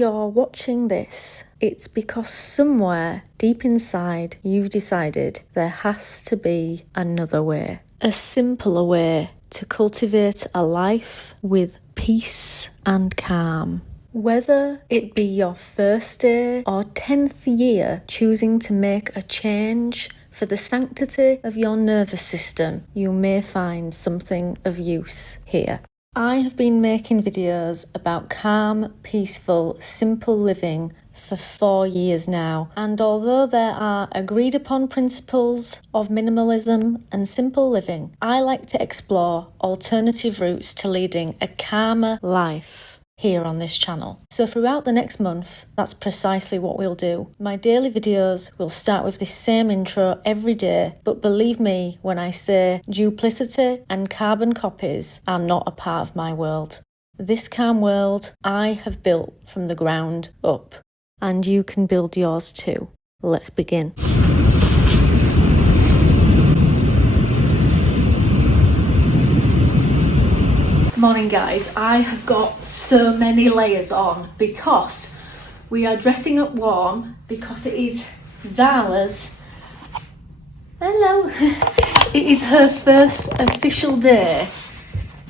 you're watching this, it's because somewhere deep inside you've decided there has to be another way. A simpler way to cultivate a life with peace and calm. Whether it be your first day or 10th year choosing to make a change for the sanctity of your nervous system, you may find something of use here. I have been making videos about calm, peaceful, simple living for 4 years now, and although there are agreed upon principles of minimalism and simple living, I like to explore alternative routes to leading a calmer life here on this channel. So throughout the next month, that's precisely what we'll do. My daily videos will start with this same intro every day, but believe me when I say duplicity and carbon copies are not a part of my world. This calm world I have built from the ground up, and you can build yours too. Let's begin. Morning guys, I have got so many layers on because we are dressing up warm because it is Zala's, hello, it is her first official day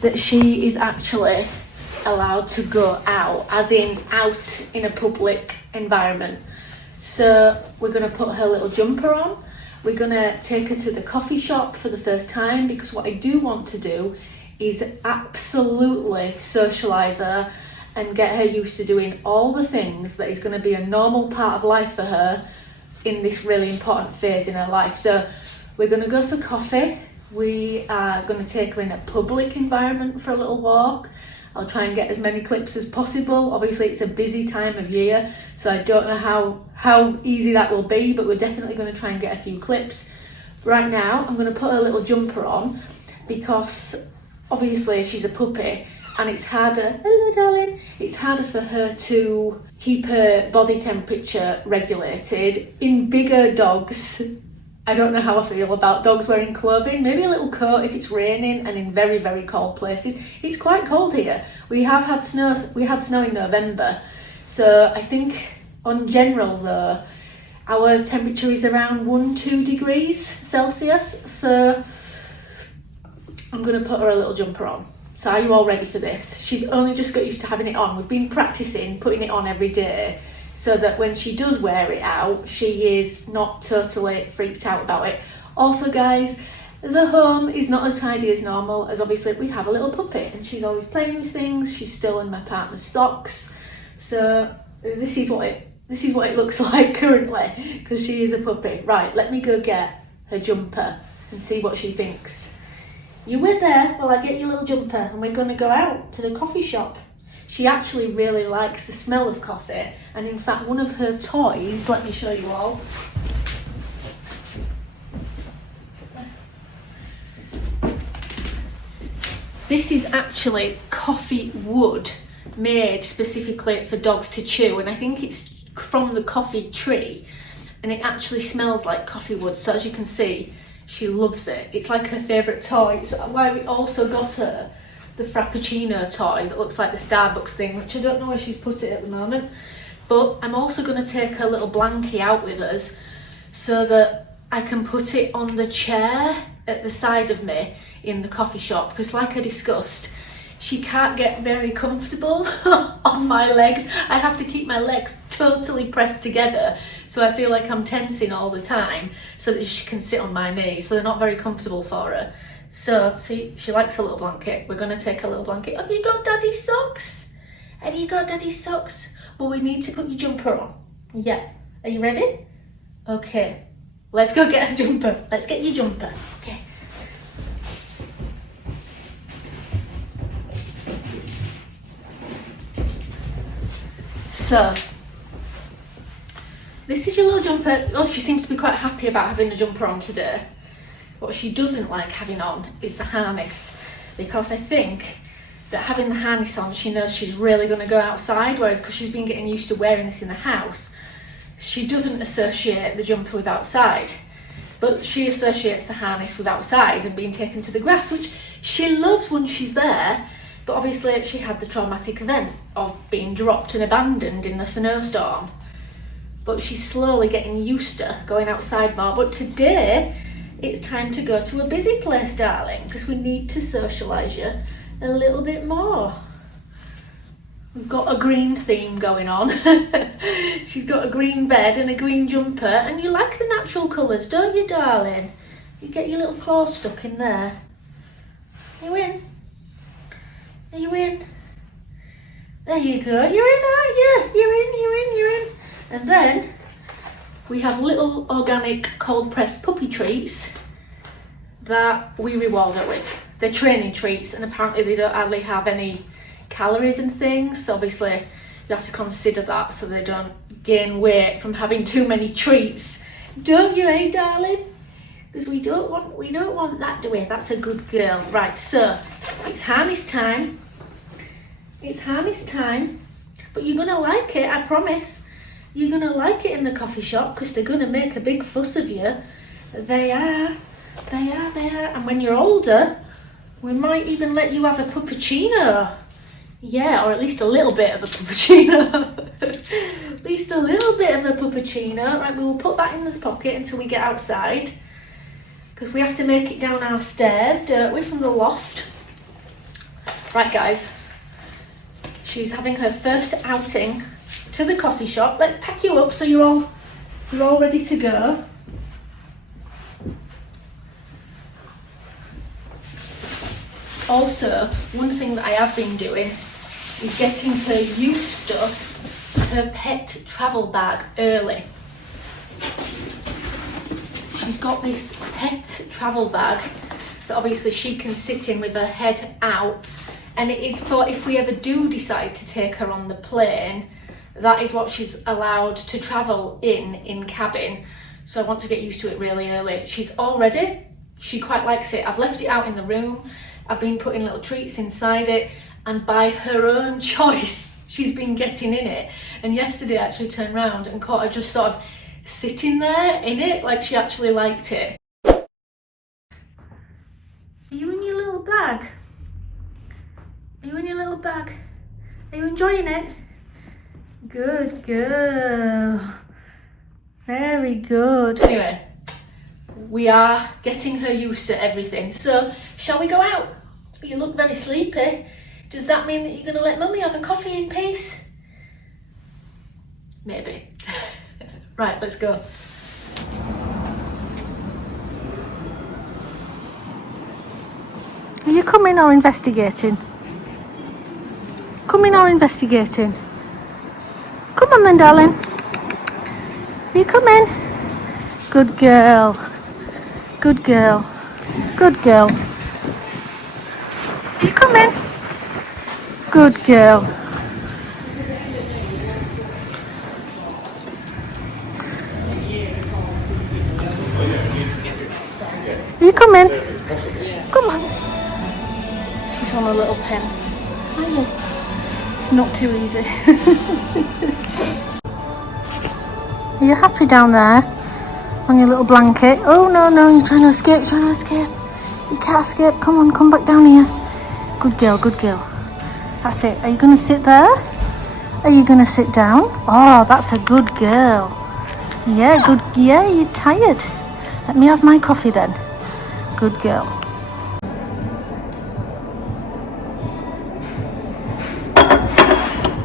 that she is actually allowed to go out, as in out in a public environment. So we're going to put her little jumper on, we're going to take her to the coffee shop for the first time, because what I do want to do is absolutely socialise her and get her used to doing all the things that is going to be a normal part of life for her in this really important phase in her life. So we're going to go for coffee, we are going to take her in a public environment for a little walk. I'll try and get as many clips as possible. Obviously it's a busy time of year, so I don't know how easy that will be, but we're definitely going to try and get a few clips. Right now I'm going to put her little jumper on because obviously she's a puppy and it's harder, hello darling, it's harder for her to keep her body temperature regulated. In bigger dogs, I don't know how I feel about dogs wearing clothing, maybe a little coat if it's raining and in very, very cold places. It's quite cold here. We had snow in November, so I think on general though, our temperature is around 1-2 degrees Celsius, so I'm going to put her a little jumper on. So are you all ready for this? She's only just got used to having it on. We've been practicing putting it on every day so that when she does wear it out, she is not totally freaked out about it. Also guys, the home is not as tidy as normal, as obviously we have a little puppy and she's always playing with things. She's still in my partner's socks. So this is what it looks like currently, because she is a puppy. Right, let me go get her jumper and see what she thinks. You wait there while I get your little jumper and we're going to go out to the coffee shop. She actually really likes the smell of coffee, and in fact one of her toys, let me show you all. This is actually coffee wood made specifically for dogs to chew, and I think it's from the coffee tree and it actually smells like coffee wood. So as you can see, she loves it. It's like her favourite toy. It's why we also got her the Frappuccino toy that looks like the Starbucks thing, which I don't know where she's put it at the moment. But I'm also going to take her little blankie out with us so that I can put it on the chair at the side of me in the coffee shop, because like I discussed, she can't get very comfortable on my legs. I have to keep my legs totally pressed together, so I feel like I'm tensing all the time so that she can sit on my knee, so they're not very comfortable for her. So see, she likes a little blanket. We're going to take a little blanket. Have you got daddy's socks? Have you got daddy's socks? Well, we need to put your jumper on. Yeah. Are you ready? Okay. Let's go get a jumper. Let's get your jumper. Okay. So, this is your little jumper. Oh, she seems to be quite happy about having a jumper on today. What she doesn't like having on is the harness, because I think that having the harness on, she knows she's really going to go outside, whereas because she's been getting used to wearing this in the house, she doesn't associate the jumper with outside, but she associates the harness with outside and being taken to the grass, which she loves when she's there. But obviously she had the traumatic event of being dropped and abandoned in a snowstorm. But she's slowly getting used to going outside more. But today, it's time to go to a busy place, darling, because we need to socialise you a little bit more. We've got a green theme going on. She's got a green bed and a green jumper, and you like the natural colours, don't you, darling? You get your little claws stuck in there. Are you in? Are you in? There you go. You're in, aren't you? You're in. And then we have little organic cold pressed puppy treats that we reward her with. They're training treats, and apparently they don't hardly have any calories and things, so obviously you have to consider that so they don't gain weight from having too many treats, don't you, eh, darling? Because we don't want that, do we? That's a good girl. Right, so it's harness time. But you're gonna like it, I promise. You're gonna like it in the coffee shop because they're gonna make a big fuss of you. They are. And when you're older, we might even let you have a puppuccino. Yeah, or at least a little bit of a puppuccino. At least a little bit of a puppuccino. Right, we will put that in this pocket until we get outside. Because we have to make it down our stairs, don't we, from the loft. Right, guys. She's having her first outing to the coffee shop. Let's pack you up so you're all ready to go. Also, one thing that I have been doing is getting her used to her pet travel bag early. She's got this pet travel bag that obviously she can sit in with her head out, and it is for if we ever do decide to take her on the plane, that is what she's allowed to travel in cabin. So I want to get used to it really early. She's all ready. She quite likes it. I've left it out in the room. I've been putting little treats inside it, and by her own choice, she's been getting in it. And yesterday I actually turned around and caught her just sort of sitting there in it, like she actually liked it. Are you in your little bag? Are you in your little bag? Are you enjoying it? Good girl. Very good. Anyway, we are getting her used to everything. So, shall we go out? You look very sleepy. Does that mean that you're going to let Mummy have a coffee in peace? Maybe. Right, let's go. Are you coming or investigating? Coming or investigating? Come on then, darling. Are you coming? Good girl. Good girl. Good girl. Are you coming? Good girl. Are you coming? Come on. She's on a little pen. It's not too easy. Are you happy down there? On your little blanket? Oh no, you're trying to escape, You can't escape. Come on, come back down here. Good girl, good girl. That's it. Are you going to sit there? Are you going to sit down? Oh, that's a good girl. Yeah, good. Yeah, you're tired. Let me have my coffee then. Good girl.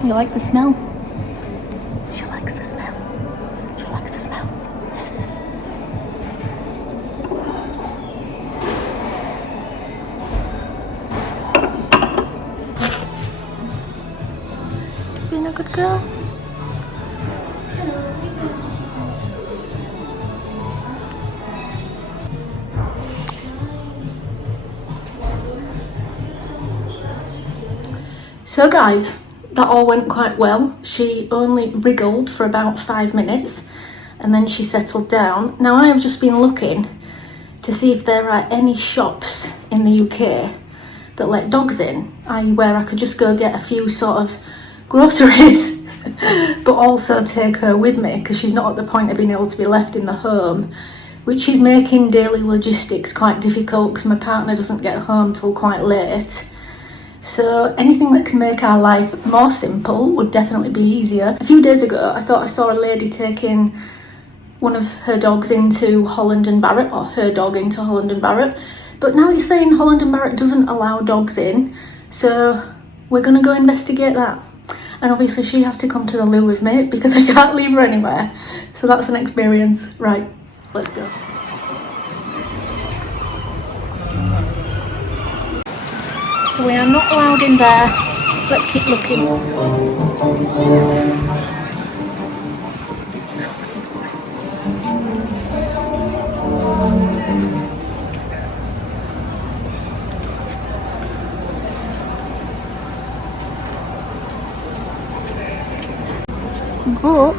You like the smell? She likes the smell. She likes the smell. Yes. Being a good girl. So guys, that all went quite well. She only wriggled for about 5 minutes and then she settled down. Now I have just been looking to see if there are any shops in the UK that let dogs in, i.e. where I could just go get a few sort of groceries but also take her with me, because she's not at the point of being able to be left in the home, which is making daily logistics quite difficult because my partner doesn't get home till quite late. So anything that can make our life more simple would definitely be easier. A few days ago, I thought I saw a lady taking one of her dogs into Holland and Barrett, or her dog into Holland and Barrett. But now it's saying Holland and Barrett doesn't allow dogs in. So we're gonna go investigate that. And obviously she has to come to the loo with me because I can't leave her anywhere. So that's an experience. Right, let's go. So we are not allowed in there. Let's keep looking. But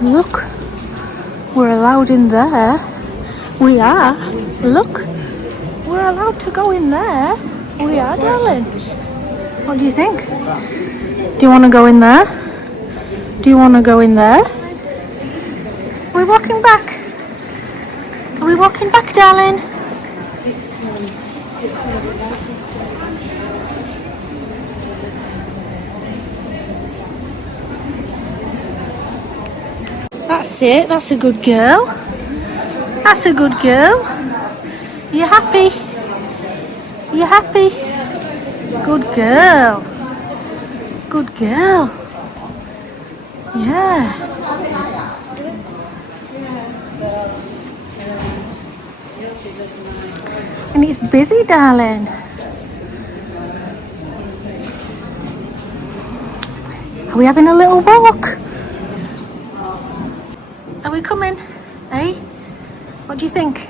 look, we're allowed in there. We are. Look, we're allowed to go in there. We are, darling. What do you think? Do you want to go in there? Do you want to go in there? Are we walking back? Are we walking back, darling? That's it. That's a good girl. That's a good girl. Are you happy? Are you happy? Good girl. Good girl. Yeah. And it's busy, darling. Are we having a little walk? Are we coming? Eh? What do you think?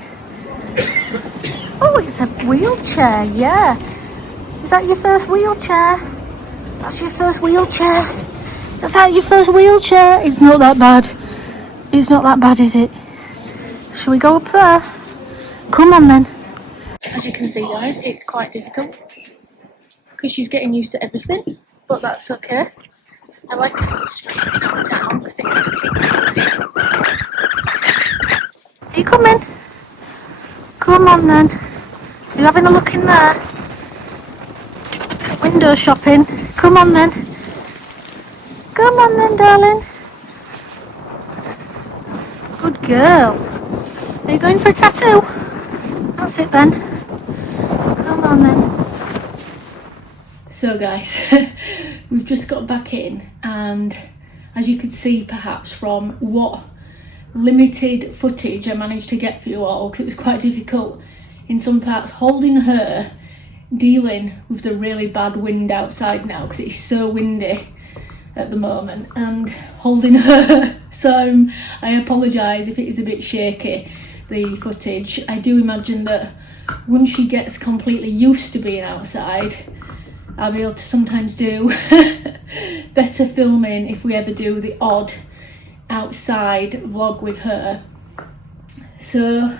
Oh, it's a wheelchair, yeah. Is that your first wheelchair? That's your first wheelchair. That's that your first wheelchair? It's not that bad. It's not that bad, is it? Shall we go up there? Come on then. As you can see, guys, it's quite difficult because she's getting used to everything, but that's okay. I like this little street in our town because it's particularly... Are you coming? Come on then. Are you having a look in there? Doing a bit of window shopping. Come on then. Come on then, darling. Good girl. Are you going for a tattoo? That's it then. Come on then. So guys, we've just got back in, and as you could see perhaps from what limited footage I managed to get for you all, because it was quite difficult in some parts holding her, dealing with the really bad wind outside now because it's so windy at the moment, and holding her. So I apologise if it is a bit shaky, the footage. I do imagine that once she gets completely used to being outside, I'll be able to sometimes do better filming if we ever do the odd outside vlog with her. So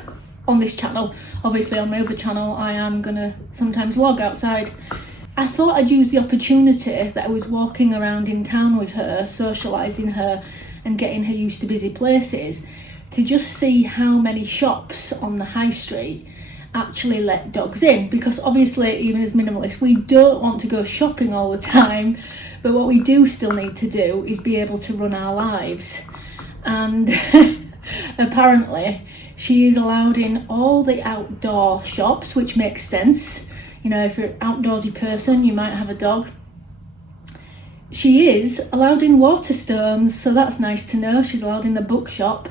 on this channel, obviously on my other channel, I am gonna sometimes vlog outside. I thought I'd use the opportunity that I was walking around in town with her, socialising her and getting her used to busy places, to just see how many shops on the high street actually let dogs in, because obviously even as minimalists we don't want to go shopping all the time, but what we do still need to do is be able to run our lives. And apparently she is allowed in all the outdoor shops, which makes sense. You know, if you're an outdoorsy person, you might have a dog. She is allowed in Waterstones, so that's nice to know. She's allowed in the bookshop.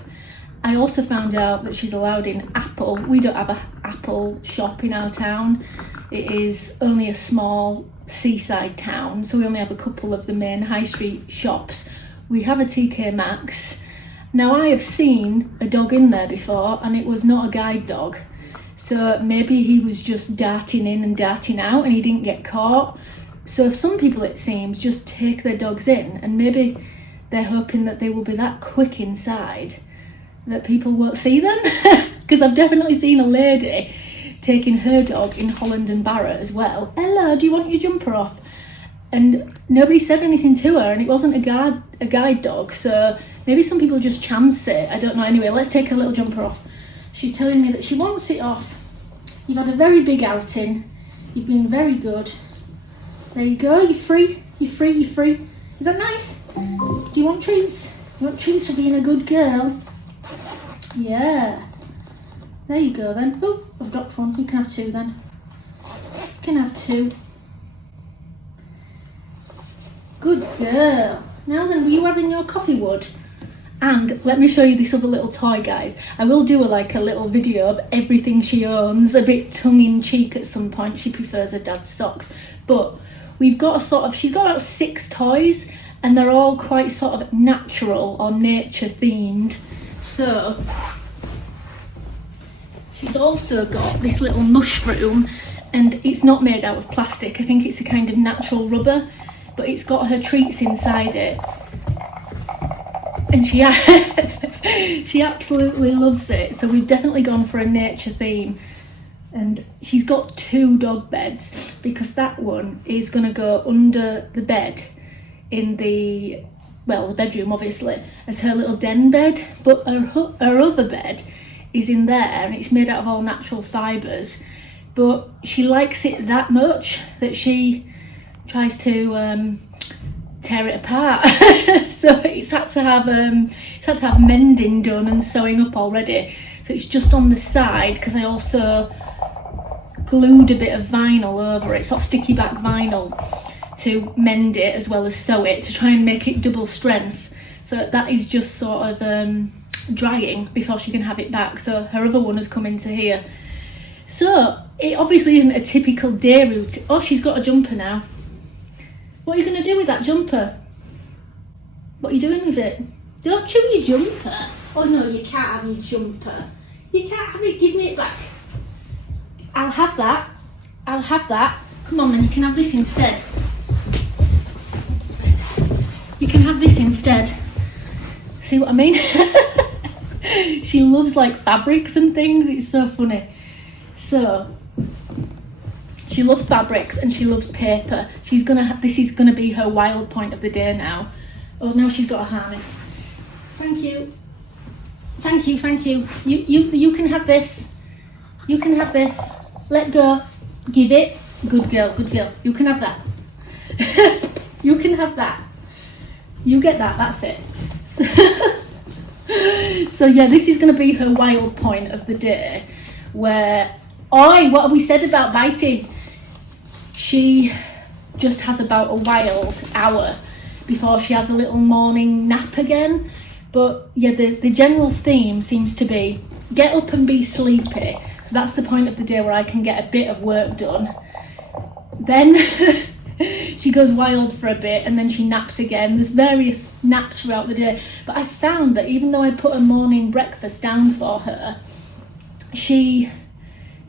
I also found out that she's allowed in Apple. We don't have an Apple shop in our town. It is only a small seaside town, so we only have a couple of the main high street shops. We have a TK Maxx. Now I have seen a dog in there before, and it was not a guide dog. So maybe he was just darting in and darting out and he didn't get caught. So some people, it seems, just take their dogs in, and maybe they're hoping that they will be that quick inside that people won't see them. Because I've definitely seen a lady taking her dog in Holland and Barrett as well. Hello, do you want your jumper off? And nobody said anything to her, and it wasn't a guide dog, so maybe some people just chance it. I don't know. Anyway, let's take her little jumper off. She's telling me that she wants it off. You've had a very big outing. You've been very good. There you go, you're free, you're free, you're free. Is that nice? Do you want treats? You want treats for being a good girl? Yeah. There you go then. Oh, I've dropped one. You can have two then. You can have two. Good girl. Now then, were you having your coffee, Wood? And let me show you this other little toy, guys. I will do a little video of everything she owns, a bit tongue-in-cheek at some point. She prefers her dad's socks. But we've got she's got about 6 toys, and they're all quite sort of natural or nature themed. So she's also got this little mushroom, and it's not made out of plastic. I think it's a kind of natural rubber, but it's got her treats inside it. And she absolutely loves it. So we've definitely gone for a nature theme. And she's got 2 dog beds, because that one is going to go under the bed in the bedroom, obviously, as her little den bed. But her other bed is in there, and it's made out of all natural fibres. But she likes it that much that she tries to tear it apart. So it's had to have mending done and sewing up already. So it's just on the side, because I also glued a bit of vinyl over it, sort of sticky back vinyl, to mend it as well as sew it, to try and make it double strength. So that is just sort of drying before she can have it back. So her other one has come into here. So it obviously isn't a typical day routine. Oh, she's got a jumper now. What are you going to do with that jumper? What are you doing with it? Don't chew your jumper. Oh no, you can't have your jumper. You can't have it. Give me it back. I'll have that. I'll have that. Come on then, you can have this instead. You can have this instead. See what I mean? She loves like fabrics and things. It's so funny. So she loves fabrics and she loves paper. This is gonna be her wild point of the day now. Oh, now she's got a harness. Thank you. Thank you, thank you. You can have this. You can have this. Let go. Give it. Good girl, good girl. You can have that. You can have that. You get that, that's it. So yeah, this is going to be her wild point of the day, where, oi, what have we said about biting? She just has about a wild hour before she has a little morning nap again. But yeah, the general theme seems to be get up and be sleepy. So that's the point of the day where I can get a bit of work done. Then she goes wild for a bit and then she naps again. There's various naps throughout the day. But I found that even though I put a morning breakfast down for her, she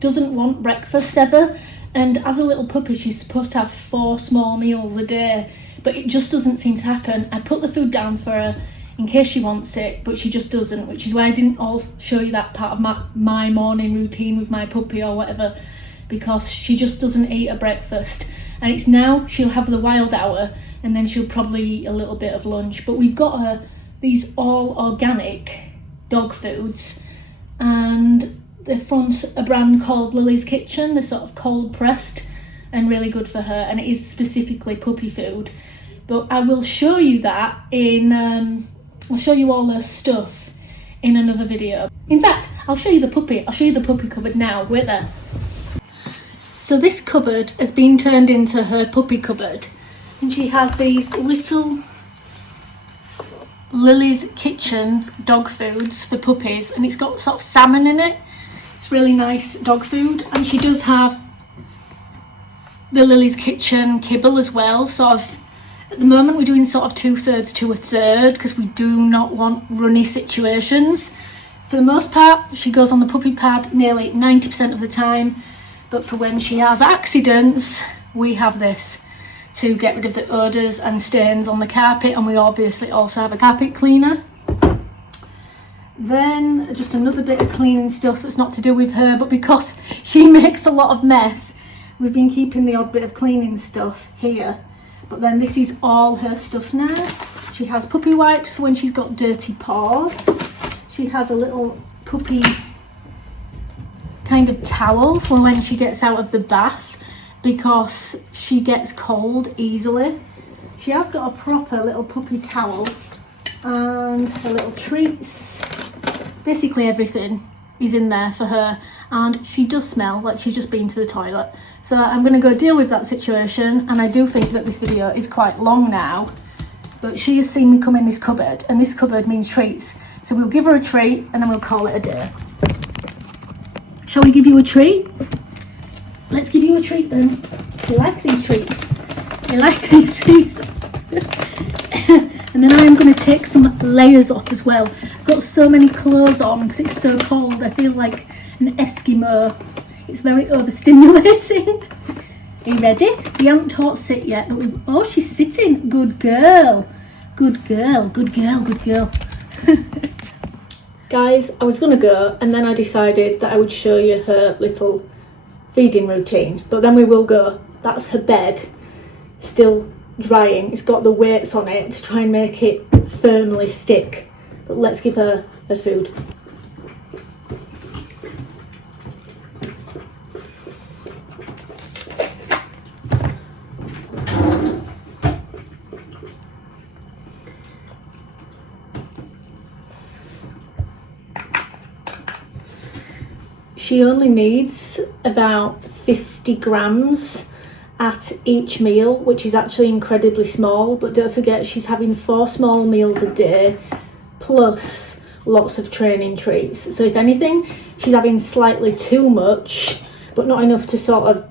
doesn't want breakfast ever. And as a little puppy, she's supposed to have 4 small meals a day. But it just doesn't seem to happen. I put the food down for her in case she wants it, but she just doesn't, which is why I didn't all show you that part of my morning routine with my puppy or whatever, because she just doesn't eat a breakfast. And it's now she'll have the wild hour and then she'll probably eat a little bit of lunch. But we've got her these all organic dog foods, and they're from a brand called Lily's Kitchen. They're sort of cold pressed and really good for her, and it is specifically puppy food. But I will show you that I'll show you all the stuff in another video. In fact, I'll show you the puppy. I'll show you the puppy cupboard now. Wait there. So this cupboard has been turned into her puppy cupboard, and she has these little Lily's Kitchen dog foods for puppies, and it's got sort of salmon in it. It's really nice dog food, and she does have the Lily's Kitchen kibble as well. Sort of at the moment we're doing sort of 2/3 to 1/3 because we do not want runny situations. For the most part, she goes on the puppy pad nearly 90% of the time. But for when she has accidents, we have this to get rid of the odours and stains on the carpet, and we obviously also have a carpet cleaner. Then just another bit of cleaning stuff that's not to do with her, but because she makes a lot of mess, we've been keeping the odd bit of cleaning stuff here. But then this is all her stuff now. She has puppy wipes for when she's got dirty paws. She has a little puppy kind of towel for when she gets out of the bath, because she gets cold easily. She has got a proper little puppy towel and her little treats. Basically everything is in there for her, and she does smell like she's just been to the toilet. So I'm going to go deal with that situation, and I do think that this video is quite long now, but she has seen me come in this cupboard, and this cupboard means treats. So we'll give her a treat and then we'll call it a day. Shall we give you a treat? Let's give you a treat then. You like these treats? You like these treats? And then I am going to take some layers off as well. I've got so many clothes on because it's so cold. I feel like an Eskimo. It's very overstimulating. Are you ready? We haven't taught sit yet. But oh, she's sitting. Good girl. Good girl. Good girl. Good girl. Guys, I was going to go, and then I decided that I would show you her little feeding routine. But then we will go. That's her bed. Still drying. It's got the weights on it to try and make it firmly stick. But let's give her her food. She only needs about 50 grams at each meal, which is actually incredibly small. But don't forget, she's having 4 small meals a day plus lots of training treats. So if anything, she's having slightly too much, but not enough to sort of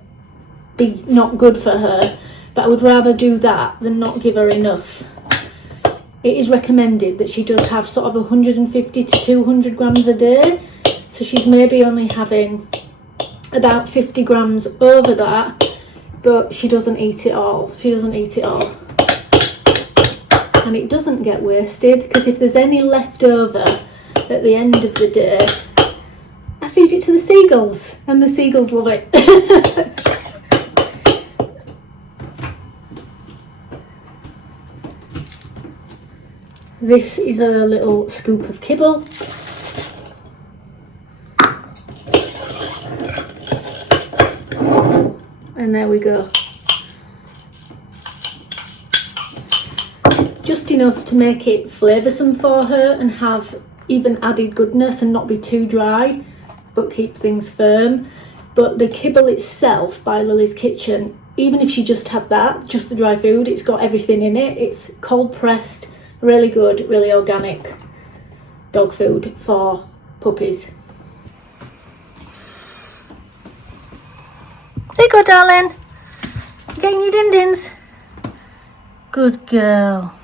be not good for her. But I would rather do that than not give her enough. It is recommended that she does have sort of 150 to 200 grams a day. So she's maybe only having about 50 grams over that, but she doesn't eat it all. She doesn't eat it all. And it doesn't get wasted, because if there's any left over at the end of the day, I feed it to the seagulls, and the seagulls love it. This is a little scoop of kibble. And there we go. Just enough to make it flavoursome for her and have even added goodness and not be too dry, but keep things firm. But the kibble itself by Lily's Kitchen, even if she just had that, just the dry food, it's got everything in it. It's cold pressed, really good, really organic dog food for puppies. There you go, darling. You getting your din-dins? Good girl.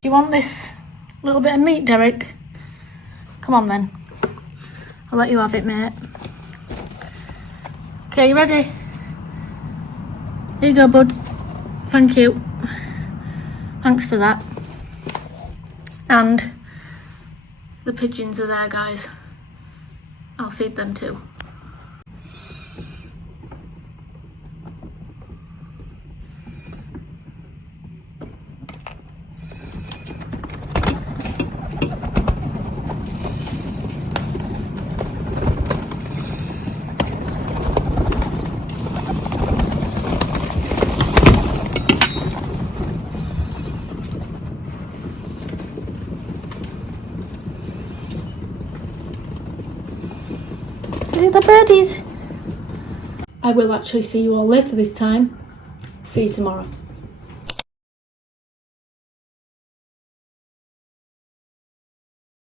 Do you want this little bit of meat, Derek? Come on then. I'll let you have it, mate. Okay, you ready? Here you go, bud. Thank you. Thanks for that. And the pigeons are there, guys. I'll feed them too. The birdies. I will actually see you all later this time. See you tomorrow.